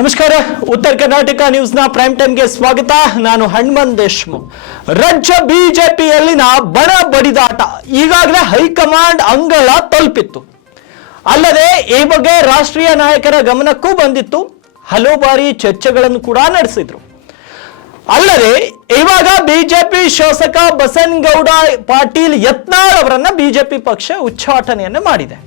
ನಮಸ್ಕಾರ. ಉತ್ತರ ಕರ್ನಾಟಕ ನ್ಯೂಸ್ ನ ಪ್ರೈಮ್ ಟೈಮ್ ಗೆ ಸ್ವಾಗತ. ನಾನು ಹನುಮಂತ್ ದೇಶ್ಮುಖ್. ರಾಜ್ಯ ಬಿಜೆಪಿಯಲ್ಲಿನ ಬಣ ಬಡಿದಾಟ ಈಗಾಗಲೇ ಹೈಕಮಾಂಡ್ ಅಂಗಳ ತಲುಪಿತ್ತು. ಅಲ್ಲದೆ ಈ ಬಗ್ಗೆ ರಾಷ್ಟ್ರೀಯ ನಾಯಕರ ಗಮನಕ್ಕೂ ಬಂದಿತ್ತು. ಹಲವು ಬಾರಿ ಚರ್ಚೆಗಳನ್ನು ಕೂಡ ನಡೆಸಿದ್ರು. ಅಲ್ಲದೆ ಇವಾಗ ಬಿಜೆಪಿ ಶಾಸಕ ಬಸನಗೌಡ ಪಾಟೀಲ್ ಯತ್ನಾಳ್ ಅವರನ್ನ ಬಿಜೆಪಿ ಪಕ್ಷ ಉಚ್ಚಾಟನೆಯನ್ನು ಮಾಡಿದೆ.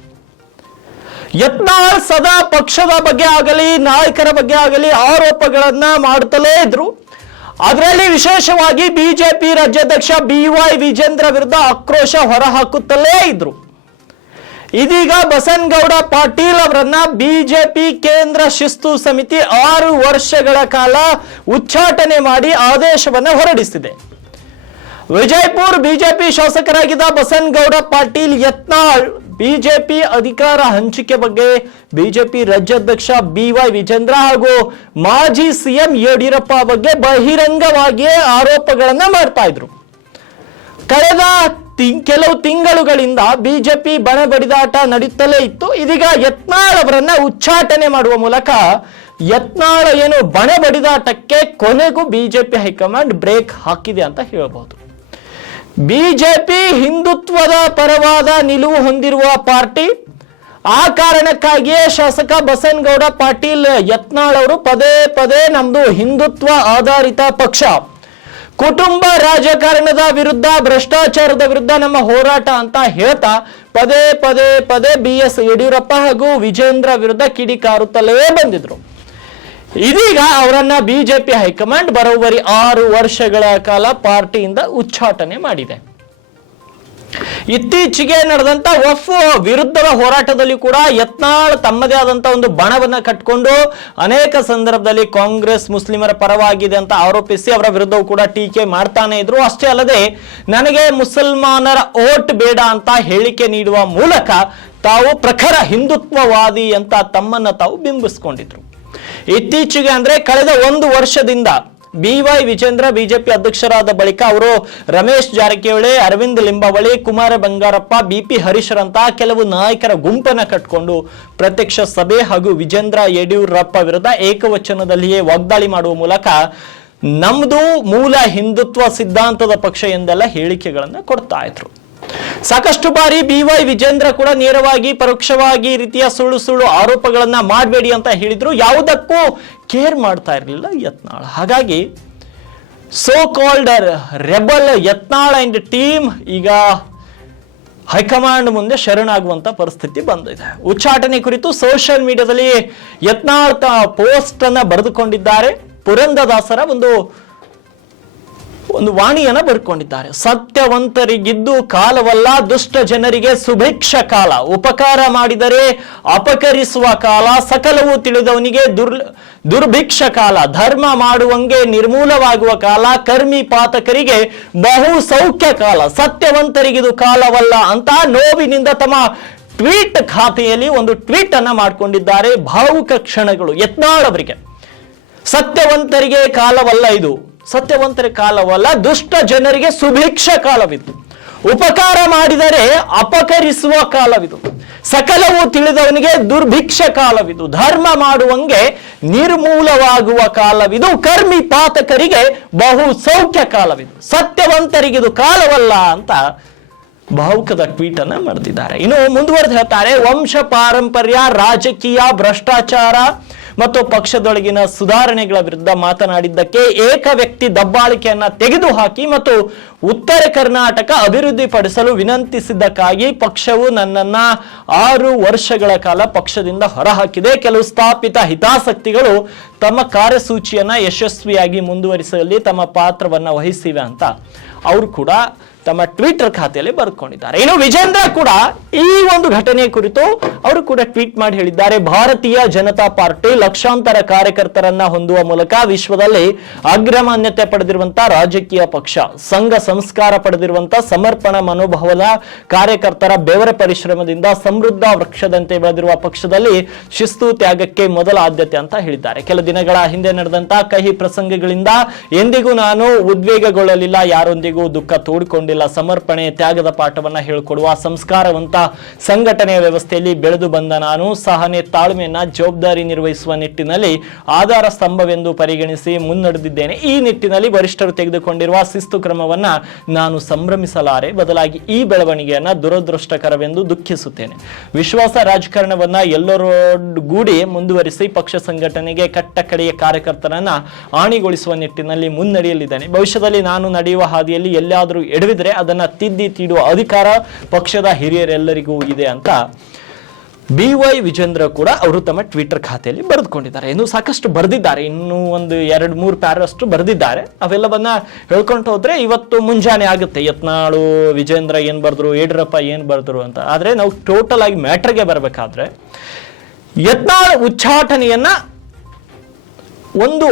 ಯತ್ನಾಳ್ ಸದಾ ಪಕ್ಷದ ಬಗ್ಗೆ ಆಗಲಿ ನಾಯಕರ ಬಗ್ಗೆ ಆಗಲಿ ಆರೋಪಗಳನ್ನ ಮಾಡುತ್ತಲೇ ಇದ್ರು. ಅದರಲ್ಲಿ ವಿಶೇಷವಾಗಿ ಬಿಜೆಪಿ ರಾಜ್ಯಾಧ್ಯಕ್ಷ BY ವಿಜೇಂದ್ರ ವಿರುದ್ಧ ಆಕ್ರೋಶ ಹೊರಹಾಕುತ್ತಲೇ ಇದ್ರು. ಇದೀಗ ಬಸನಗೌಡ ಪಾಟೀಲ್ ಅವರನ್ನ ಬಿಜೆಪಿ ಕೇಂದ್ರ ಶಿಸ್ತು ಸಮಿತಿ 6 ವರ್ಷಗಳ ಕಾಲ ಉಚ್ಚಾಟನೆ ಮಾಡಿ ಆದೇಶವನ್ನು ಹೊರಡಿಸಿದೆ. ವಿಜಯಪುರ ಬಿಜೆಪಿ ಶಾಸಕರಾಗಿದ್ದ ಬಸನಗೌಡ ಪಾಟೀಲ್ ಯತ್ನಾಳ್ ಬಿಜೆಪಿ ಅಧಿಕಾರ ಹಂಚಿಕೆ ಬಗ್ಗೆ ಬಿಜೆಪಿ ರಾಜ್ಯಾಧ್ಯಕ್ಷ BY ವಿಜೇಂದ್ರ ಹಾಗೂ ಮಾಜಿ CM ಯಡಿಯೂರಪ್ಪ ಬಗ್ಗೆ ಬಹಿರಂಗವಾಗಿಯೇ ಆರೋಪಗಳನ್ನ ಮಾಡ್ತಾ ಇದ್ರು. ಕಳೆದ ಕೆಲವು ತಿಂಗಳುಗಳಿಂದ ಬಿಜೆಪಿ ಬಣ ಬಡಿದಾಟ ನಡೆಯುತ್ತಲೇ ಇತ್ತು. ಇದೀಗ ಯತ್ನಾಳ್ ಅವರನ್ನ ಉಚ್ಚಾಟನೆ ಮಾಡುವ ಮೂಲಕ ಯತ್ನಾಳ್ ಏನು ಬಣ ಬಡಿದಾಟಕ್ಕೆ ಕೊನೆಗೂ ಬಿಜೆಪಿ ಹೈಕಮಾಂಡ್ ಬ್ರೇಕ್ ಹಾಕಿದೆ ಅಂತ ಹೇಳಬಹುದು. ಬಿಜೆಪಿ ಹಿಂದುತ್ವದ ಪರವಾದ ನಿಲುವು ಹೊಂದಿರುವ ಪಾರ್ಟಿ. ಆ ಕಾರಣಕ್ಕಾಗಿಯೇ ಶಾಸಕ ಬಸನಗೌಡ ಪಾಟೀಲ್ ಯತ್ನಾಳ್ ಅವರು ಪದೇ ಪದೇ ನಮ್ದು ಹಿಂದುತ್ವ ಆಧಾರಿತ ಪಕ್ಷ, ಕುಟುಂಬ ರಾಜಕಾರಣದ ವಿರುದ್ಧ, ಭ್ರಷ್ಟಾಚಾರದ ವಿರುದ್ಧ ನಮ್ಮ ಹೋರಾಟ ಅಂತ ಹೇಳ್ತಾ ಪದೇ ಪದೇ ಪದೇ BS ಯಡಿಯೂರಪ್ಪ ಹಾಗೂ ವಿಜೇಂದ್ರ ವಿರುದ್ಧ ಕಿಡಿಕಾರುತ್ತಲೇ ಬಂದಿದ್ರು. ಇದೀಗ ಅವರನ್ನ ಬಿಜೆಪಿ ಹೈಕಮಾಂಡ್ ಬರೋಬ್ಬರಿ 6 ವರ್ಷಗಳ ಕಾಲ ಪಾರ್ಟಿಯಿಂದ ಉಚ್ಚಾಟನೆ ಮಾಡಿದೆ. ಇತ್ತೀಚೆಗೆ ನಡೆದಂತ ವಫ್ ವಿರುದ್ಧದ ಹೋರಾಟದಲ್ಲಿ ಕೂಡ ಯತ್ನಾಳ್ ತಮ್ಮದೇ ಆದಂತ ಒಂದು ಬಣವನ್ನ ಕಟ್ಕೊಂಡು ಅನೇಕ ಸಂದರ್ಭದಲ್ಲಿ ಕಾಂಗ್ರೆಸ್ ಮುಸ್ಲಿಮರ ಪರವಾಗಿದೆ ಅಂತ ಆರೋಪಿಸಿ ಅವರ ವಿರುದ್ಧವೂ ಕೂಡ ಟೀಕೆ ಮಾಡ್ತಾನೆ ಇದ್ರು. ಅಷ್ಟೇ ಅಲ್ಲದೆ ನನಗೆ ಮುಸಲ್ಮಾನರ ಓಟ್ ಬೇಡ ಅಂತ ಹೇಳಿಕೆ ನೀಡುವ ಮೂಲಕ ತಾವು ಪ್ರಖರ ಹಿಂದುತ್ವವಾದಿ ಅಂತ ತಮ್ಮನ್ನ ತಾವು ಬಿಂಬಿಸ್ಕೊಂಡಿದ್ರು. ಇತ್ತೀಚೆಗೆ ಅಂದ್ರೆ ಕಳೆದ 1 ವರ್ಷದಿಂದ BY ವಿಜೇಂದ್ರ ಬಿಜೆಪಿ ಅಧ್ಯಕ್ಷರಾದ ಬಳಿಕ ಅವರು ರಮೇಶ್ ಜಾರಕಿಹೊಳಿ, ಅರವಿಂದ್ ಲಿಂಬಾವಳಿ, ಕುಮಾರ ಬಂಗಾರಪ್ಪ, BP ಹರೀಶ್ರಂತಹ ಕೆಲವು ನಾಯಕರ ಗುಂಪನ್ನ ಕಟ್ಕೊಂಡು ಪ್ರತ್ಯಕ್ಷ ಸಭೆ ಹಾಗೂ ವಿಜೇಂದ್ರ ಯಡಿಯೂರಪ್ಪ ವಿರುದ್ಧ ಏಕವಚನದಲ್ಲಿಯೇ ವಾಗ್ದಾಳಿ ಮಾಡುವ ಮೂಲಕ ನಮ್ದು ಮೂಲ ಹಿಂದುತ್ವ ಸಿದ್ಧಾಂತದ ಪಕ್ಷ ಎಂದೆಲ್ಲ ಹೇಳಿಕೆಗಳನ್ನ ಕೊಡ್ತಾ ಇದ್ರು. ಸಾಕಷ್ಟು ಬಾರಿ BY ವಿಜೇಂದ್ರ ಕೂಡ ನೇರವಾಗಿ ಪರೋಕ್ಷವಾಗಿ ಈ ರೀತಿಯ ಸುಳ್ಳು ಆರೋಪಗಳನ್ನ ಮಾಡಬೇಡಿ ಅಂತ ಹೇಳಿದ್ರು. ಯಾವುದಕ್ಕೂ ಕೇರ್ ಮಾಡ್ತಾ ಇರಲಿಲ್ಲ ಯತ್ನಾಳ್. ಹಾಗಾಗಿ so called rebel Yatnal and team ಈಗ ಹೈಕಮಾಂಡ್ ಮುಂದೆ ಶರಣಾಗುವಂತ ಪರಿಸ್ಥಿತಿ ಬಂದಿದೆ. ಉಚ್ಚಾಟನೆ ಕುರಿತು ಸೋಷಿಯಲ್ ಮೀಡಿಯಾದಲ್ಲಿ ಯತ್ನಾಳ್ ಪೋಸ್ಟ್ ಅನ್ನ ಬರೆದುಕೊಂಡಿದ್ದಾರೆ. ಪುರಂದರದಾಸರ ಒಂದು ವಾಣಿಯನ್ನ ಬರ್ಕೊಂಡಿದ್ದಾರೆ. ಸತ್ಯವಂತರಿಗಿದ್ದು ಕಾಲವಲ್ಲ, ದುಷ್ಟ ಜನರಿಗೆ ಸುಭಿಕ್ಷ ಕಾಲ, ಉಪಕಾರ ಮಾಡಿದರೆ ಅಪಕರಿಸುವ ಕಾಲ, ಸಕಲವು ತಿಳಿದವನಿಗೆ ದುರ್ಭಿಕ್ಷ ಕಾಲ, ಧರ್ಮ ಮಾಡುವಂಗೆ ನಿರ್ಮೂಲವಾಗುವ ಕಾಲ, ಕರ್ಮಿ ಪಾತಕರಿಗೆ ಬಹು ಸೌಖ್ಯ ಕಾಲ, ಸತ್ಯವಂತರಿಗಿದು ಕಾಲವಲ್ಲ ಅಂತ ನೋವಿನಿಂದ ತಮ್ಮ ಟ್ವೀಟ್ ಖಾತೆಯಲ್ಲಿ ಒಂದು ಟ್ವೀಟ್ ಅನ್ನ ಮಾಡಿಕೊಂಡಿದ್ದಾರೆ. ಭಾವುಕ ಕ್ಷಣಗಳು ಯತ್ನಾಳ್ ಅವರಿಗೆ. ಸತ್ಯವಂತರಿಗೆ ಕಾಲವಲ್ಲ ಇದು, ಸತ್ಯವಂತರ ಕಾಲವಲ್ಲ, ದುಷ್ಟ ಜನರಿಗೆ ಸುಭಿಕ್ಷ ಕಾಲವಿದು, ಉಪಕಾರ ಮಾಡಿದರೆ ಅಪಕರಿಸುವ ಕಾಲವಿದು, ಸಕಲವು ತಿಳಿದವನಿಗೆ ದುರ್ಭಿಕ್ಷ ಕಾಲವಿದು, ಧರ್ಮ ಮಾಡುವಂಗೆ ನಿರ್ಮೂಲವಾಗುವ ಕಾಲವಿದು, ಕರ್ಮಿ ಪಾತಕರಿಗೆ ಬಹು ಸೌಖ್ಯ ಕಾಲವಿದು, ಸತ್ಯವಂತರಿಗಿದು ಕಾಲವಲ್ಲ ಅಂತ ಭಾವುಕದ ಟ್ವೀಟ್ ಅನ್ನ ಮಾಡಿದ್ದಾರೆ. ಇನ್ನು ಮುಂದುವರೆದು ಹೇಳ್ತಾರೆ, ವಂಶ ಪಾರಂಪರ್ಯ, ರಾಜಕೀಯ ಭ್ರಷ್ಟಾಚಾರ ಮತ್ತು ಪಕ್ಷದೊಳಗಿನ ಸುಧಾರಣೆಗಳ ವಿರುದ್ಧ ಮಾತನಾಡಿದ್ದಕ್ಕೆ ಏಕ ವ್ಯಕ್ತಿ ದಬ್ಬಾಳಿಕೆಯನ್ನ ತೆಗೆದುಹಾಕಿ ಮತ್ತು ಉತ್ತರ ಕರ್ನಾಟಕ ಅಭಿವೃದ್ಧಿಪಡಿಸಲು ವಿನಂತಿಸಿದ್ದಕ್ಕಾಗಿ ಪಕ್ಷವು ನನ್ನನ್ನ 6 ವರ್ಷಗಳ ಕಾಲ ಪಕ್ಷದಿಂದ ಹೊರಹಾಕಿದೆ. ಕೆಲವು ಸ್ಥಾಪಿತ ಹಿತಾಸಕ್ತಿಗಳು ತಮ್ಮ ಕಾರ್ಯಸೂಚಿಯನ್ನ ಯಶಸ್ವಿಯಾಗಿ ಮುಂದುವರಿಸಲಿ ತಮ್ಮ ಪಾತ್ರವನ್ನ ವಹಿಸಿವೆ ಅಂತ ಅವರು ಕೂಡ ತಮ್ಮ ಟ್ವಿಟರ್ ಖಾತೆಯಲ್ಲಿ ಬರ್ಕೊಂಡಿದ್ದಾರೆ. ಇನ್ನು ವಿಜೇಂದ್ರ ಕೂಡ ಈ ಒಂದು ಘಟನೆ ಕುರಿತು ಅವರು ಕೂಡ ಟ್ವೀಟ್ ಮಾಡಿ ಹೇಳಿದ್ದಾರೆ, ಭಾರತೀಯ ಜನತಾ ಪಾರ್ಟಿ ಲಕ್ಷಾಂತರ ಕಾರ್ಯಕರ್ತರನ್ನ ಹೊಂದುವ ಮೂಲಕ ವಿಶ್ವದಲ್ಲಿ ಅಗ್ರಮಾನ್ಯತೆ ಪಡೆದಿರುವಂತಹ ರಾಜಕೀಯ ಪಕ್ಷ, ಸಂಘ ಸಂಸ್ಕಾರ ಪಡೆದಿರುವಂತಹ ಸಮರ್ಪಣಾ ಮನೋಭಾವದ ಕಾರ್ಯಕರ್ತರ ಬೆವರ ಪರಿಶ್ರಮದಿಂದ ಸಮೃದ್ಧ ವೃಕ್ಷದಂತೆ ಬೆಳೆದಿರುವ ಪಕ್ಷದಲ್ಲಿ ಶಿಸ್ತು ತ್ಯಾಗಕ್ಕೆ ಮೊದಲ ಆದ್ಯತೆ ಅಂತ ಹೇಳಿದ್ದಾರೆ. ಕೆಲ ದಿನಗಳ ಹಿಂದೆ ನಡೆದಂತಹ ಕಹಿ ಪ್ರಸಂಗಗಳಿಂದ ಎಂದಿಗೂ ನಾನು ಉದ್ವೇಗಗೊಳ್ಳಲಿಲ್ಲ, ಯಾರೊಂದಿಗೂ ದುಃಖ ತೋಡಿಕೊಂಡಿಲ್ಲ, ಆಗೋದಿಲ್ಲ. ಸಮರ್ಪಣೆ, ತ್ಯಾಗದ ಪಾಠವನ್ನ ಹೇಳ್ಕೊಡುವ ಸಂಸ್ಕಾರವಂತ ಸಂಘಟನೆಯ ವ್ಯವಸ್ಥೆಯಲ್ಲಿ ಬೆಳೆದು ಬಂದ ನಾನು ಸಹನೆ, ತಾಳ್ಮೆಯನ್ನ ಜವಾಬ್ದಾರಿ ನಿರ್ವಹಿಸುವ ನಿಟ್ಟಿನಲ್ಲಿ ಆಧಾರ ಸ್ತಂಭವೆಂದು ಪರಿಗಣಿಸಿ ಮುನ್ನಡೆದಿದ್ದೇನೆ. ಈ ನಿಟ್ಟಿನಲ್ಲಿ ವರಿಷ್ಠರು ತೆಗೆದುಕೊಂಡಿರುವ ಶಿಸ್ತು ಕ್ರಮವನ್ನ ನಾನು ಸಂಭ್ರಮಿಸಲಾರೆ, ಬದಲಾಗಿ ಈ ಬೆಳವಣಿಗೆಯನ್ನ ದುರದೃಷ್ಟಕರವೆಂದು ದುಃಖಿಸುತ್ತೇನೆ. ವಿಶ್ವಾಸ ರಾಜಕಾರಣವನ್ನ ಎಲ್ಲರೊಡಗೂಡಿ ಮುಂದುವರಿಸಿ ಪಕ್ಷ ಸಂಘಟನೆಗೆ ಕಟ್ಟ ಕಡೆಯ ಕಾರ್ಯಕರ್ತರನ್ನ ಆಣಿಗೊಳಿಸುವ ನಿಟ್ಟಿನಲ್ಲಿ ಮುನ್ನಡೆಯಲಿದ್ದೇನೆ. ಭವಿಷ್ಯದಲ್ಲಿ ನಾನು ನಡೆಯುವ ಹಾದಿಯಲ್ಲಿ ಎಲ್ಲಾದರೂ ಎಡವಿದ್ರೆ ಅದನ್ನ ತಿದ್ದಿ ತೀಡುವ ಅಧಿಕಾರ ಪಕ್ಷದ ಹಿರಿಯರೆಲ್ಲರಿಗೂ ಇದೆ ಅಂತ BY ವಿಜೇಂದ್ರ ಕೂಡ ಅವರು ತಮ್ಮ ಟ್ವಿಟರ್ ಖಾತೆಯಲ್ಲಿ ಬರೆದುಕೊಂಡಿದ್ದಾರೆ. ಇನ್ನು ಸಾಕಷ್ಟು ಬರೆದಿದ್ದಾರೆ, ಇನ್ನೂ ಒಂದು 2-3 ಪ್ಯಾರಷ್ಟು ಬರೆದಿದ್ದಾರೆ. ಅವೆಲ್ಲವನ್ನ ಹೇಳ್ಕೊಂಡು ಹೋದ್ರೆ ಇವತ್ತು ಮುಂಜಾನೆ ಆಗುತ್ತೆ ಯತ್ನಾಳು ವಿಜೇಂದ್ರ ಏನ್ ಬರೆದ್ರು, ಯಡಿಯೂರಪ್ಪ ಏನ್ ಬರೆದ್ರು ಅಂತ. ಆದ್ರೆ ನಾವು ಟೋಟಲ್ ಆಗಿ ಮ್ಯಾಟ್ರಿಗೆ ಬರಬೇಕಾದ್ರೆ ಯತ್ನಾಳ್ ಉಚ್ಚಾಟನೆಯನ್ನ ಒಂದು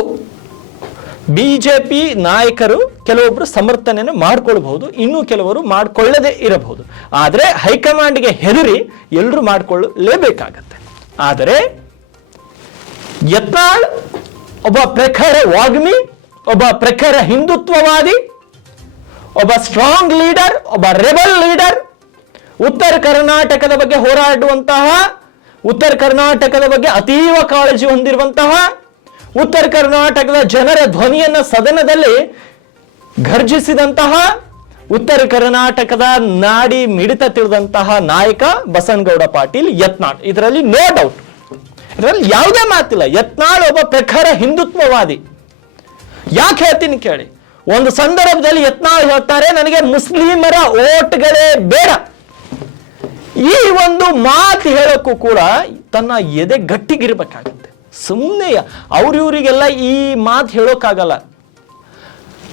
ಬಿಜೆಪಿ ನಾಯಕರು ಕೆಲವೊಬ್ರು ಸಮರ್ಥನೆಯನ್ನು ಮಾಡ್ಕೊಳ್ಬಹುದು, ಇನ್ನು ಕೆಲವರು ಮಾಡ್ಕೊಳ್ಳದೆ ಇರಬಹುದು. ಆದರೆ ಹೈಕಮಾಂಡ್ಗೆ ಹೆದರಿ ಎಲ್ಲರೂ ಮಾಡಿಕೊಳ್ಳಲೇಬೇಕಾಗತ್ತೆ. ಆದರೆ ಯತ್ನಾಳ್ ಒಬ್ಬ ಪ್ರಖರ ವಾಗ್ಮಿ, ಒಬ್ಬ ಪ್ರಖರ ಹಿಂದುತ್ವವಾದಿ, ಒಬ್ಬ ಸ್ಟ್ರಾಂಗ್ ಲೀಡರ್, ಒಬ್ಬ ರೆಬಲ್ ಲೀಡರ್, ಉತ್ತರ ಕರ್ನಾಟಕದ ಬಗ್ಗೆ ಹೋರಾಡುವಂತಹ, ಉತ್ತರ ಕರ್ನಾಟಕದ ಬಗ್ಗೆ ಅತೀವ ಕಾಳಜಿ ಹೊಂದಿರುವಂತಹ, ಉತ್ತರ ಕರ್ನಾಟಕದ ಜನರ ಧ್ವನಿಯನ್ನ ಸದನದಲ್ಲಿ ಘರ್ಜಿಸಿದಂತಹ, ಉತ್ತರ ಕರ್ನಾಟಕದ ನಾಡಿ ಮಿಡಿತ ತಿಳಿದಂತಹ ನಾಯಕ ಬಸನಗೌಡ ಪಾಟೀಲ್ ಯತ್ನಾಳ್. ಇದರಲ್ಲಿ ನೋ ಡೌಟ್, ಇದರಲ್ಲಿ ಯಾವುದೇ ಮಾತಿಲ್ಲ. ಯತ್ನಾಳ್ ಒಬ್ಬ ಪ್ರಖರ ಹಿಂದುತ್ವವಾದಿ. ಯಾಕೆ ಹೇಳ್ತೀನಿ ಕೇಳಿ. ಒಂದು ಸಂದರ್ಭದಲ್ಲಿ ಯತ್ನಾಳ್ ಹೇಳ್ತಾರೆ, ನನಗೆ ಮುಸ್ಲಿಮರ ಓಟ್ಗಳೇ ಬೇಡ. ಈ ಒಂದು ಮಾತು ಹೇಳಕ್ಕೂ ಕೂಡ ತನ್ನ ಎದೆ ಗಟ್ಟಿಗಿರ್ಬೇಕಾಗುತ್ತೆ. ಸುಮ್ಮನೆ ಅವ್ರಿವ್ರಿಗೆಲ್ಲ ಈ ಮಾತು ಹೇಳೋಕ್ಕಾಗಲ್ಲ.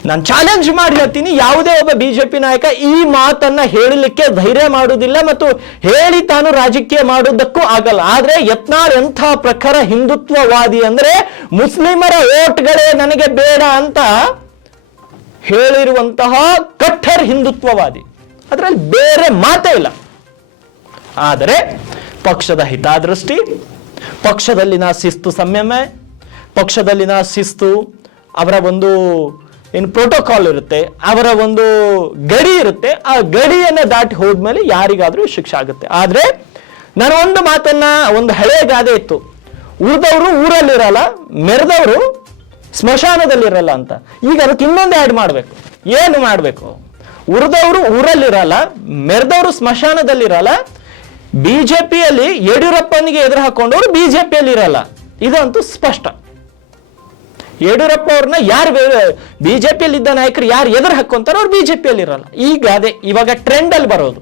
ನಾನು ಚಾಲೆಂಜ್ ಮಾಡಿ ಹೇಳ್ತೀನಿ, ಯಾವುದೇ ಒಬ್ಬ ಬಿಜೆಪಿ ನಾಯಕ ಈ ಮಾತನ್ನ ಹೇಳಲಿಕ್ಕೆ ಧೈರ್ಯ ಮಾಡುವುದಿಲ್ಲ ಮತ್ತು ಹೇಳಿ ತಾನು ರಾಜಕೀಯ ಮಾಡುವುದಕ್ಕೂ ಆಗಲ್ಲ. ಆದ್ರೆ ಯತ್ನಾಳ್ ಎಂಥ ಪ್ರಖರ ಹಿಂದುತ್ವವಾದಿ ಅಂದ್ರೆ ಮುಸ್ಲಿಮರ ಓಟ್ಗಳೇ ನನಗೆ ಬೇಡ ಅಂತ ಹೇಳಿರುವಂತಹ ಕಟ್ಟರ್ ಹಿಂದುತ್ವವಾದಿ. ಅದರಲ್ಲಿ ಬೇರೆ ಮಾತೇ ಇಲ್ಲ. ಆದರೆ ಪಕ್ಷದ ಹಿತಾದೃಷ್ಟಿ, ಪಕ್ಷದಲ್ಲಿನ ಶಿಸ್ತು ಸಂಯಮ, ಪಕ್ಷದಲ್ಲಿನ ಶಿಸ್ತು, ಅವರ ಒಂದು ಏನು ಪ್ರೋಟೋಕಾಲ್ ಇರುತ್ತೆ, ಅವರ ಒಂದು ಗಡಿ ಇರುತ್ತೆ. ಆ ಗಡಿಯನ್ನು ದಾಟಿ ಹೋದ್ಮೇಲೆ ಯಾರಿಗಾದ್ರೂ ಶಿಕ್ಷೆ ಆಗುತ್ತೆ. ಆದ್ರೆ ನಾನು ಒಂದು ಮಾತನ್ನ, ಒಂದು ಹಳೆ ಗಾದೆ ಇತ್ತು, ಉಳಿದವರು ಊರಲ್ಲಿರಲ್ಲ, ಮೆರೆದವರು ಸ್ಮಶಾನದಲ್ಲಿರಲ್ಲ ಅಂತ. ಈಗ ಅದಕ್ಕೆ ಇನ್ನೊಂದು ಆ್ಯಡ್ ಮಾಡಬೇಕು. ಏನು ಮಾಡಬೇಕು? ಉಳಿದವರು ಊರಲ್ಲಿರಲ್ಲ, ಮೆರೆದವರು ಸ್ಮಶಾನದಲ್ಲಿರಲ್ಲ. ಬಿಜೆಪಿಯಲ್ಲಿ ಯಡಿಯೂರಪ್ಪನಿಗೆ ಎದುರು ಹಾಕೊಂಡವರು ಬಿಜೆಪಿಯಲ್ಲಿ ಇರಲ್ಲ. ಇದಂತೂ ಸ್ಪಷ್ಟ. ಯಡಿಯೂರಪ್ಪ ಅವ್ರನ್ನ ಯಾರು ಬಿಜೆಪಿಯಲ್ಲಿ ಇದ್ದ ನಾಯಕರು ಯಾರು ಎದುರು ಹಾಕೊಂತಾರೋ ಅವ್ರು ಬಿಜೆಪಿಯಲ್ಲಿ ಇರಲ್ಲ. ಈಗ ಅದೇ ಇವಾಗ ಟ್ರೆಂಡ್ ಅಲ್ಲಿ ಬರೋದು.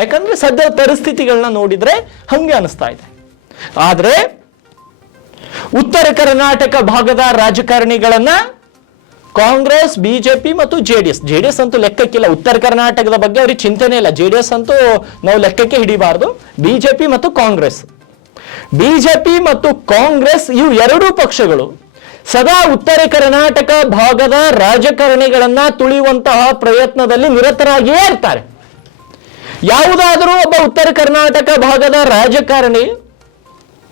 ಯಾಕಂದ್ರೆ ಸದ್ಯದ ಪರಿಸ್ಥಿತಿಗಳನ್ನ ನೋಡಿದ್ರೆ ಹಂಗೆ ಅನಿಸ್ತಾ ಇದೆ. ಆದ್ರೆ ಉತ್ತರ ಕರ್ನಾಟಕ ಭಾಗದ ರಾಜಕಾರಣಿಗಳನ್ನ ಕಾಂಗ್ರೆಸ್, ಬಿಜೆಪಿ ಮತ್ತು ಜೆಡಿಎಸ್ ಅಂತೂ ಲೆಕ್ಕಕ್ಕಿಲ್ಲ. ಉತ್ತರ ಕರ್ನಾಟಕದ ಬಗ್ಗೆ ಅವ್ರಿಗೆ ಚಿಂತನೆ ಇಲ್ಲ. ಜೆಡಿಎಸ್ ಅಂತೂ ನಾವು ಲೆಕ್ಕಕ್ಕೆ ಹಿಡಿಬಾರ್ದು. ಬಿಜೆಪಿ ಮತ್ತು ಕಾಂಗ್ರೆಸ್ ಇವು ಎರಡೂ ಪಕ್ಷಗಳು ಸದಾ ಉತ್ತರ ಕರ್ನಾಟಕ ಭಾಗದ ರಾಜಕಾರಣಿಗಳನ್ನ ತುಳಿಯುವಂತಹ ಪ್ರಯತ್ನದಲ್ಲಿ ನಿರತರಾಗಿಯೇ ಇರ್ತಾರೆ. ಯಾವುದಾದರೂ ಒಬ್ಬ ಉತ್ತರ ಕರ್ನಾಟಕ ಭಾಗದ ರಾಜಕಾರಣಿ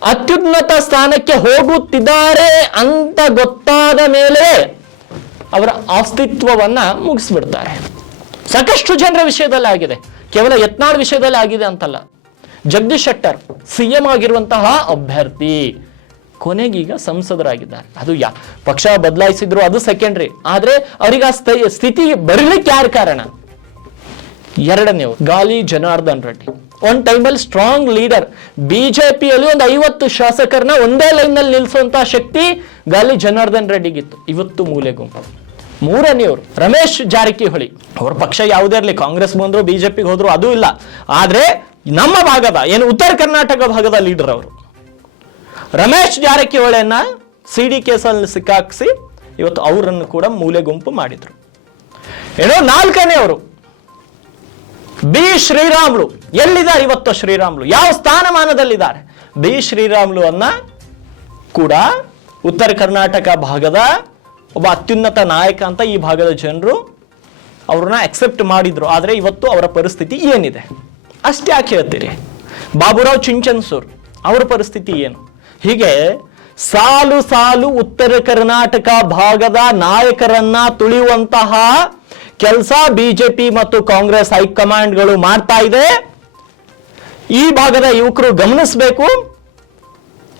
ಅತ್ಯುನ್ನತ ಸ್ಥಾನಕ್ಕೆ ಹೋಗುತ್ತಿದ್ದಾರೆ ಅಂತ ಗೊತ್ತಾದ ಮೇಲೆ ಅವರ ಅಸ್ತಿತ್ವವನ್ನ ಮುಗಿಸ್ಬಿಡ್ತಾರೆ. ಸಾಕಷ್ಟು ಜನರ ವಿಷಯದಲ್ಲಿ ಆಗಿದೆ, ಕೇವಲ ಯತ್ನಾಳ್ ವಿಷಯದಲ್ಲಿ ಆಗಿದೆ ಅಂತಲ್ಲ. ಜಗದೀಶ್ ಶೆಟ್ಟರ್ CM ಆಗಿರುವಂತಹ ಅಭ್ಯರ್ಥಿ ಕೊನೆಗೀಗ ಸಂಸದರಾಗಿದ್ದಾರೆ. ಅದು ಪಕ್ಷ ಬದಲಾಯಿಸಿದ್ರು, ಅದು ಸೆಕೆಂಡ್ರಿ. ಆದ್ರೆ ಅವರಿಗೆ ಆ ಸ್ಥಿತಿ ಬರಲಿಕ್ಕೆ ಯಾರು ಕಾರಣ? ಎರಡನೇವರು ಗಾಲಿ ಜನಾರ್ದನ್ ರೆಡ್ಡಿ. ಒಂದ್ ಟೈಮಲ್ಲಿ ಸ್ಟ್ರಾಂಗ್ ಲೀಡರ್. ಬಿಜೆಪಿಯಲ್ಲಿ ಒಂದು 50 ಶಾಸಕರನ್ನ ಒಂದೇ ಲೈನ್ ನಲ್ಲಿ ನಿಲ್ಲಿಸುವಂತಹ ಶಕ್ತಿ ಗಾಲಿ ಜನಾರ್ದನ್ ರೆಡ್ಡಿಗಿತ್ತು. ಇವತ್ತು ಮೂಲೆ ಗುಂಪು. ಮೂರನೆಯವರು ರಮೇಶ್ ಜಾರಕಿಹೊಳಿ. ಅವ್ರ ಪಕ್ಷ ಯಾವುದೇ ಇರಲಿ, ಕಾಂಗ್ರೆಸ್ ಬಂದ್ರು, ಬಿಜೆಪಿಗೆ ಹೋದ್ರು, ಅದು ಇಲ್ಲ. ಆದ್ರೆ ನಮ್ಮ ಭಾಗದ ಏನು ಉತ್ತರ ಕರ್ನಾಟಕ ಭಾಗದ ಲೀಡರ್ ಅವರು ರಮೇಶ್ ಜಾರಕಿಹೊಳಿಯನ್ನ CD ಕೇಸಲ್ಲಿ ಸಿಕ್ಕಾಕ್ಸಿ ಇವತ್ತು ಅವರನ್ನು ಕೂಡ ಮೂಲೆ ಗುಂಪು ಮಾಡಿದ್ರು. ಏನೋ ನಾಲ್ಕನೆಯವರು ಬಿ ಶ್ರೀರಾಮುಲು. ಎಲ್ಲಿದ್ದಾರೆ ಇವತ್ತು ಶ್ರೀರಾಮುಲು? ಯಾವ ಸ್ಥಾನಮಾನದಲ್ಲಿದ್ದಾರೆ? ಬಿ ಶ್ರೀರಾಮುಲು ಅನ್ನ ಕೂಡ ಉತ್ತರ ಕರ್ನಾಟಕ ಭಾಗದ ಒಬ್ಬ ಅತ್ಯುನ್ನತ ನಾಯಕ ಅಂತ ಈ ಭಾಗದ ಜನರು ಅವ್ರನ್ನ ಅಕ್ಸೆಪ್ಟ್ ಮಾಡಿದ್ರು. ಆದ್ರೆ ಇವತ್ತು ಅವರ ಪರಿಸ್ಥಿತಿ ಏನಿದೆ ಅಷ್ಟೇ ಯಾಕೆ ಹೇಳ್ತೀರಿ? ಬಾಬುರಾವ್ ಚಿಂಚನ್ಸೂರ್ ಅವರ ಪರಿಸ್ಥಿತಿ ಏನು? ಹೀಗೆ ಸಾಲು ಸಾಲು ಉತ್ತರ ಕರ್ನಾಟಕ ಭಾಗದ ನಾಯಕರನ್ನ ತುಳಿಯುವಂತಹ ಕೆಲಸ ಬಿಜೆಪಿ ಮತ್ತು ಕಾಂಗ್ರೆಸ್ ಹೈಕಮಾಂಡ್ಗಳು ಮಾಡ್ತಾ ಇದೆ. ಈ ಭಾಗದ ಯುವಕರು ಗಮನಿಸಬೇಕು,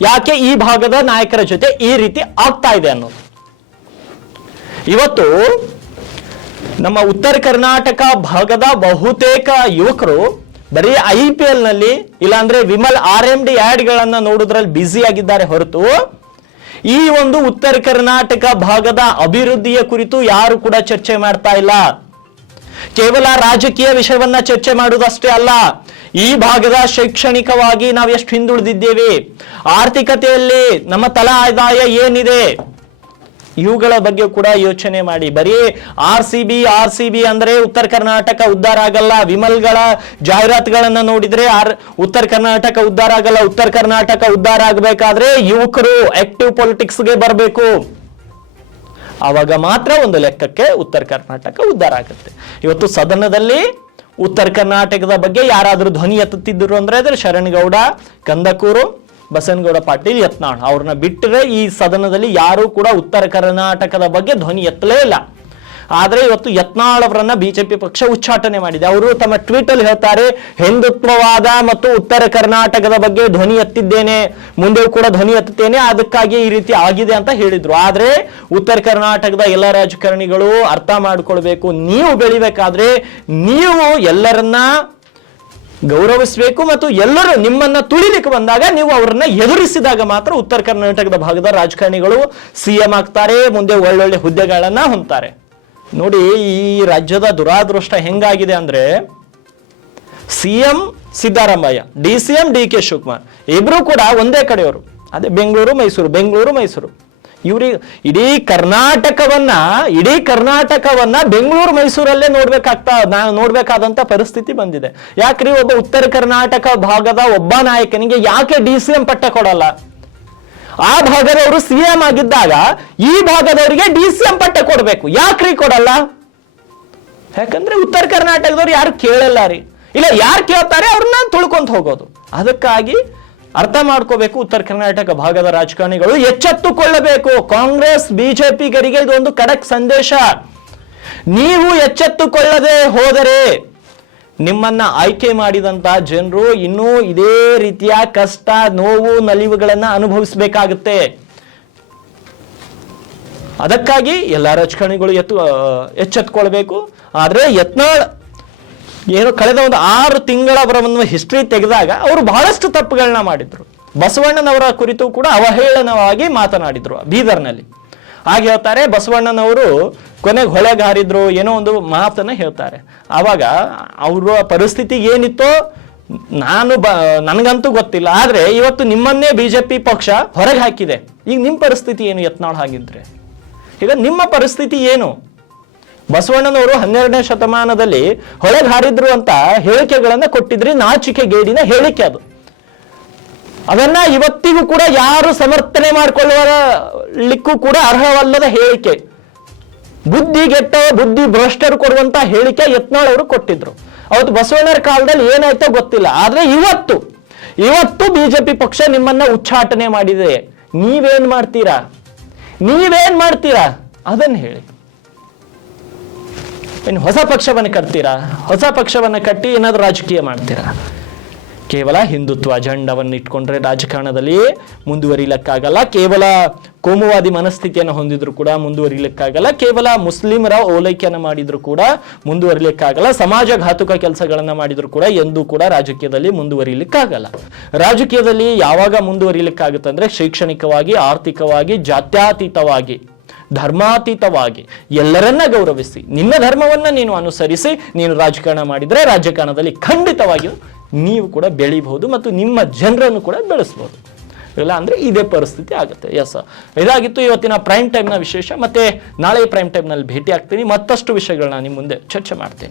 ಯಾಕೆ ಈ ಭಾಗದ ನಾಯಕರ ಜೊತೆ ಈ ರೀತಿ ಆಗ್ತಾ ಇದೆ ಅನ್ನೋದು. ಇವತ್ತು ನಮ್ಮ ಉತ್ತರ ಕರ್ನಾಟಕ ಭಾಗದ ಬಹುತೇಕ ಯುವಕರು ಬರೀ IPL ನಲ್ಲಿ ಇಲ್ಲಾಂದ್ರೆ ವಿಮಲ್ RMD ಆಡ್ಗಳನ್ನ ನೋಡೋದ್ರಲ್ಲಿ ಬ್ಯುಸಿ ಆಗಿದ್ದಾರೆ ಹೊರತು ಈ ಒಂದು ಉತ್ತರ ಕರ್ನಾಟಕ ಭಾಗದ ಅಭಿವೃದ್ಧಿಯ ಕುರಿತು ಯಾರು ಕೂಡ ಚರ್ಚೆ ಮಾಡ್ತಾ ಇಲ್ಲ. ಕೇವಲ ರಾಜಕೀಯ ವಿಷಯವನ್ನ ಚರ್ಚೆ ಮಾಡುವುದಷ್ಟೇ ಅಲ್ಲ, ಈ ಭಾಗದ ಶೈಕ್ಷಣಿಕವಾಗಿ ನಾವು ಎಷ್ಟು ಹಿಂದುಳಿದಿದ್ದೇವೆ, ಆರ್ಥಿಕತೆಯಲ್ಲಿ ನಮ್ಮ ತಲಾ ಆದಾಯ ಏನಿದೆ, ಇವುಗಳ ಬಗ್ಗೆ ಕೂಡ ಯೋಚನೆ ಮಾಡಿ. ಬರೀ RCB ಅಂದ್ರೆ ಉತ್ತರ ಕರ್ನಾಟಕ ಉದ್ಧಾರ ಆಗಲ್ಲ. ವಿಮಲ್ಗಳ ಜಾಹೀರಾತುಗಳನ್ನ ನೋಡಿದ್ರೆ ಉತ್ತರ ಕರ್ನಾಟಕ ಉದ್ಧಾರ ಆಗಲ್ಲ. ಉತ್ತರ ಕರ್ನಾಟಕ ಉದ್ಧಾರ ಆಗಬೇಕಾದ್ರೆ ಯುವಕರು ಆಕ್ಟಿವ್ ಪೊಲಿಟಿಕ್ಸ್ಗೆ ಬರಬೇಕು, ಆವಾಗ ಮಾತ್ರ ಒಂದು ಲೆಕ್ಕಕ್ಕೆ ಉತ್ತರ ಕರ್ನಾಟಕ ಉದ್ಧಾರ ಆಗುತ್ತೆ. ಇವತ್ತು ಸದನದಲ್ಲಿ ಉತ್ತರ ಕರ್ನಾಟಕದ ಬಗ್ಗೆ ಯಾರಾದ್ರೂ ಧ್ವನಿ ಎತ್ತುತ್ತಿದ್ದರು ಅಂದ್ರೆ ಶರಣಗೌಡ, ಕಂದಕೂರು, ಬಸನಗೌಡ ಪಾಟೀಲ್, ಯತ್ನಾಳ್ ಅವ್ರನ್ನ ಬಿಟ್ಟರೆ ಈ ಸದನದಲ್ಲಿ ಯಾರು ಕೂಡ ಉತ್ತರ ಕರ್ನಾಟಕದ ಬಗ್ಗೆ ಧ್ವನಿ ಎತ್ತಲೇ ಇಲ್ಲ. ಆದ್ರೆ ಇವತ್ತು ಯತ್ನಾಳ್ ಅವರನ್ನ ಬಿಜೆಪಿ ಪಕ್ಷ ಉಚ್ಚಾಟನೆ ಮಾಡಿದೆ. ಅವರು ತಮ್ಮ ಟ್ವೀಟ್ ಅಲ್ಲಿ ಹೇಳ್ತಾರೆ, ಹಿಂದುತ್ವವಾದ ಮತ್ತು ಉತ್ತರ ಕರ್ನಾಟಕದ ಬಗ್ಗೆ ಧ್ವನಿ ಎತ್ತಿದ್ದೇನೆ, ಮುಂದೆಯೂ ಕೂಡ ಧ್ವನಿ ಎತ್ತುತ್ತೇನೆ, ಅದಕ್ಕಾಗಿ ಈ ರೀತಿ ಆಗಿದೆ ಅಂತ ಹೇಳಿದ್ರು. ಆದ್ರೆ ಉತ್ತರ ಕರ್ನಾಟಕದ ಎಲ್ಲ ರಾಜಕಾರಣಿಗಳು ಅರ್ಥ ಮಾಡ್ಕೊಳ್ಬೇಕು, ನೀವು ಬೆಳಿಬೇಕಾದ್ರೆ ನೀವು ಎಲ್ಲರನ್ನ ಗೌರವಿಸಬೇಕು ಮತ್ತು ಎಲ್ಲರೂ ನಿಮ್ಮನ್ನ ತುಳಿಲಿಕ್ಕೆ ಬಂದಾಗ ನೀವು ಅವರನ್ನ ಎದುರಿಸಿದಾಗ ಮಾತ್ರ ಉತ್ತರ ಕರ್ನಾಟಕದ ಭಾಗದ ರಾಜಕಾರಣಿಗಳು CM ಆಗ್ತಾರೆ, ಮುಂದೆ ಒಳ್ಳೊಳ್ಳೆ ಹುದ್ದೆಗಳನ್ನ ಹೊಂದ್ತಾರೆ. ನೋಡಿ, ಈ ರಾಜ್ಯದ ದುರಾದೃಷ್ಟ ಹೆಂಗಾಗಿದೆ ಅಂದ್ರೆ CM Siddaramaiah, DCM DK Shivakumar ಇಬ್ರು ಕೂಡ ಒಂದೇ ಕಡೆಯವರು, ಅದೇ ಬೆಂಗಳೂರು ಮೈಸೂರು. ಇವ್ರಿಗೆ ಇಡೀ ಕರ್ನಾಟಕವನ್ನ ಬೆಂಗಳೂರು ಮೈಸೂರಲ್ಲೇ ನೋಡ್ಬೇಕಾದಂತ ಪರಿಸ್ಥಿತಿ ಬಂದಿದೆ. ಯಾಕ್ರಿ ಒಬ್ಬ ಉತ್ತರ ಕರ್ನಾಟಕ ಭಾಗದ ಒಬ್ಬ ನಾಯಕನಿಗೆ ಯಾಕೆ DCM ಪಟ್ಟ ಕೊಡಲ್ಲ? ಆ ಭಾಗದವರು CM ಆಗಿದ್ದಾಗ ಈ ಭಾಗದವರಿಗೆ DCM ಪಟ್ಟ ಕೊಡ್ಬೇಕು, ಯಾಕ್ರಿ ಕೊಡಲ್ಲ? ಯಾಕಂದ್ರೆ ಉತ್ತರ ಕರ್ನಾಟಕದವ್ರು ಯಾರು ಕೇಳಲ್ಲ ರೀ, ಇಲ್ಲ ಯಾರು ಕೇಳ್ತಾರೆ ಅವ್ರನ್ನ ತುಳ್ಕೊಂತ ಹೋಗೋದು. ಅದಕ್ಕಾಗಿ ಅರ್ಥ ಮಾಡ್ಕೋಬೇಕು, ಉತ್ತರ ಕರ್ನಾಟಕ ಭಾಗದ ರಾಜಕಾರಣಿಗಳು ಎಚ್ಚೆತ್ತುಕೊಳ್ಳಬೇಕು. ಕಾಂಗ್ರೆಸ್ ಬಿಜೆಪಿಗರಿಗೆ ಇದೊಂದು ಖಡಕ್ ಸಂದೇಶ. ನೀವು ಎಚ್ಚೆತ್ತುಕೊಳ್ಳದೆ ಹೋದರೆ ನಿಮ್ಮನ್ನ ಆಯ್ಕೆ ಮಾಡಿದಂತ ಜನರು ಇನ್ನೂ ಇದೇ ರೀತಿಯ ಕಷ್ಟ, ನೋವು, ನಲಿವುಗಳನ್ನ ಅನುಭವಿಸಬೇಕಾಗುತ್ತೆ. ಅದಕ್ಕಾಗಿ ಎಲ್ಲ ರಾಜಕಾರಣಿಗಳು ಎಚ್ಚೆತ್ತುಕೊಳ್ಬೇಕು. ಆದ್ರೆ ಯತ್ನಾಳ್ ಏನು ಕಳೆದ ಒಂದು 6 ತಿಂಗಳ ಅವರ ಒಂದು ಹಿಸ್ಟ್ರಿ ತೆಗೆದಾಗ ಅವರು ಬಹಳಷ್ಟು ತಪ್ಪುಗಳನ್ನ ಮಾಡಿದ್ರು. ಬಸವಣ್ಣನವರ ಕುರಿತು ಕೂಡ ಅವಹೇಳನವಾಗಿ ಮಾತನಾಡಿದ್ರು ಬೀದರ್ನಲ್ಲಿ. ಹಾಗೆ ಹೇಳ್ತಾರೆ, ಬಸವಣ್ಣನವರು ಕೊನೆಗೆ ಹೊಳೆಗಾರಿದ್ರು ಏನೋ ಒಂದು ಮಾತನ್ನ ಹೇಳ್ತಾರೆ. ಆವಾಗ ಅವರ ಪರಿಸ್ಥಿತಿ ಏನಿತ್ತೋ ನನಗಂತೂ ಗೊತ್ತಿಲ್ಲ. ಆದ್ರೆ ಇವತ್ತು ನಿಮ್ಮನ್ನೇ ಬಿಜೆಪಿ ಪಕ್ಷ ಹೊರಗೆ ಹಾಕಿದೆ. ಈಗ ನಿಮ್ಮ ಪರಿಸ್ಥಿತಿ ಏನು? ಯತ್ನಾಳ್ ಹಾಗಿದ್ರೆ ಈಗ ನಿಮ್ಮ ಪರಿಸ್ಥಿತಿ ಏನು? ಬಸವಣ್ಣನವರು 12ನೇ ಶತಮಾನದಲ್ಲಿ ಹೊಳೆಗೆ ಹಾರಿದ್ರು ಅಂತ ಹೇಳಿಕೆಗಳನ್ನ ಕೊಟ್ಟಿದ್ರಿ, ನಾಚಿಕೆಗೇಡಿನ ಹೇಳಿಕೆ ಅದು. ಅದನ್ನ ಇವತ್ತಿಗೂ ಕೂಡ ಯಾರು ಸಮರ್ಥನೆ ಮಾಡಿಕೊಳ್ಳಲಿಕ್ಕೂ ಕೂಡ ಅರ್ಹವಲ್ಲದ ಹೇಳಿಕೆ, ಬುದ್ಧಿ ಭ್ರಷ್ಟರು ಕೊಡುವಂತ ಹೇಳಿಕೆ ಯತ್ನಾಳ್ ಅವರು ಕೊಟ್ಟಿದ್ರು. ಅವತ್ತು ಬಸವಣ್ಣರ ಕಾಲದಲ್ಲಿ ಏನಾಯ್ತೋ ಗೊತ್ತಿಲ್ಲ. ಆದ್ರೆ ಇವತ್ತು ಬಿಜೆಪಿ ಪಕ್ಷ ನಿಮ್ಮನ್ನ ಉಚ್ಚಾಟನೆ ಮಾಡಿದೆ. ನೀವೇನ್ ಮಾಡ್ತೀರಾ ಅದನ್ನ ಹೇಳಿ. ಇನ್ನು ಹೊಸ ಪಕ್ಷವನ್ನ ಕಟ್ಟಿ ಏನಾದ್ರು ರಾಜಕೀಯ ಮಾಡ್ತೀರಾ? ಕೇವಲ ಹಿಂದುತ್ವ ಅಜೆಂಡವನ್ನು ಇಟ್ಕೊಂಡ್ರೆ ರಾಜಕಾರಣದಲ್ಲಿ ಮುಂದುವರಿಲಿಕ್ಕಾಗಲ್ಲ. ಕೇವಲ ಕೋಮುವಾದಿ ಮನಸ್ಥಿತಿಯನ್ನು ಹೊಂದಿದ್ರು ಕೂಡ ಮುಂದುವರಿಲಿಕ್ಕಾಗಲ್ಲ. ಕೇವಲ ಮುಸ್ಲಿಮರ ಓಲೈಕೆಯನ್ನು ಮಾಡಿದ್ರು ಕೂಡ ಮುಂದುವರಿಲಿಕ್ಕಾಗಲ್ಲ. ಸಮಾಜಘಾತುಕ ಕೆಲಸಗಳನ್ನ ಮಾಡಿದ್ರು ಕೂಡ ಎಂದೂ ಕೂಡ ರಾಜಕೀಯದಲ್ಲಿ ಮುಂದುವರಿಲಿಕ್ಕಾಗಲ್ಲ. ರಾಜಕೀಯದಲ್ಲಿ ಯಾವಾಗ ಮುಂದುವರಿಲಿಕ್ಕಾಗುತ್ತೆ ಅಂದ್ರೆ ಶೈಕ್ಷಣಿಕವಾಗಿ, ಆರ್ಥಿಕವಾಗಿ, ಜಾತ್ಯತೀತವಾಗಿ, ಧರ್ಮಾತೀತವಾಗಿ ಎಲ್ಲರನ್ನ ಗೌರವಿಸಿ ನಿನ್ನ ಧರ್ಮವನ್ನ ನೀನು ಅನುಸರಿಸಿ ನೀನು ರಾಜಕಾರಣ ಮಾಡಿದ್ರೆ ರಾಜಕಾರಣದಲ್ಲಿ ಖಂಡಿತವಾಗಿಯೂ ನೀವು ಕೂಡ ಬೆಳಿಬಹುದು ಮತ್ತು ನಿಮ್ಮ ಜನರನ್ನು ಕೂಡ ಬೆಳೆಸಬಹುದು. ಇಲ್ಲ ಅಂದ್ರೆ ಇದೇ ಪರಿಸ್ಥಿತಿ ಆಗುತ್ತೆ. ಇದಾಗಿತ್ತು ಇವತ್ತಿನ ಪ್ರೈಮ್ ಟೈಮ್ನ ವಿಶೇಷ. ಮತ್ತೆ ನಾಳೆ ಪ್ರೈಮ್ ಟೈಮ್ನಲ್ಲಿ ಭೇಟಿ ಆಗ್ತೀನಿ, ಮತ್ತಷ್ಟು ವಿಷಯಗಳನ್ನ ನಿಮ್ಮ ಮುಂದೆ ಚರ್ಚೆ ಮಾಡ್ತೀನಿ.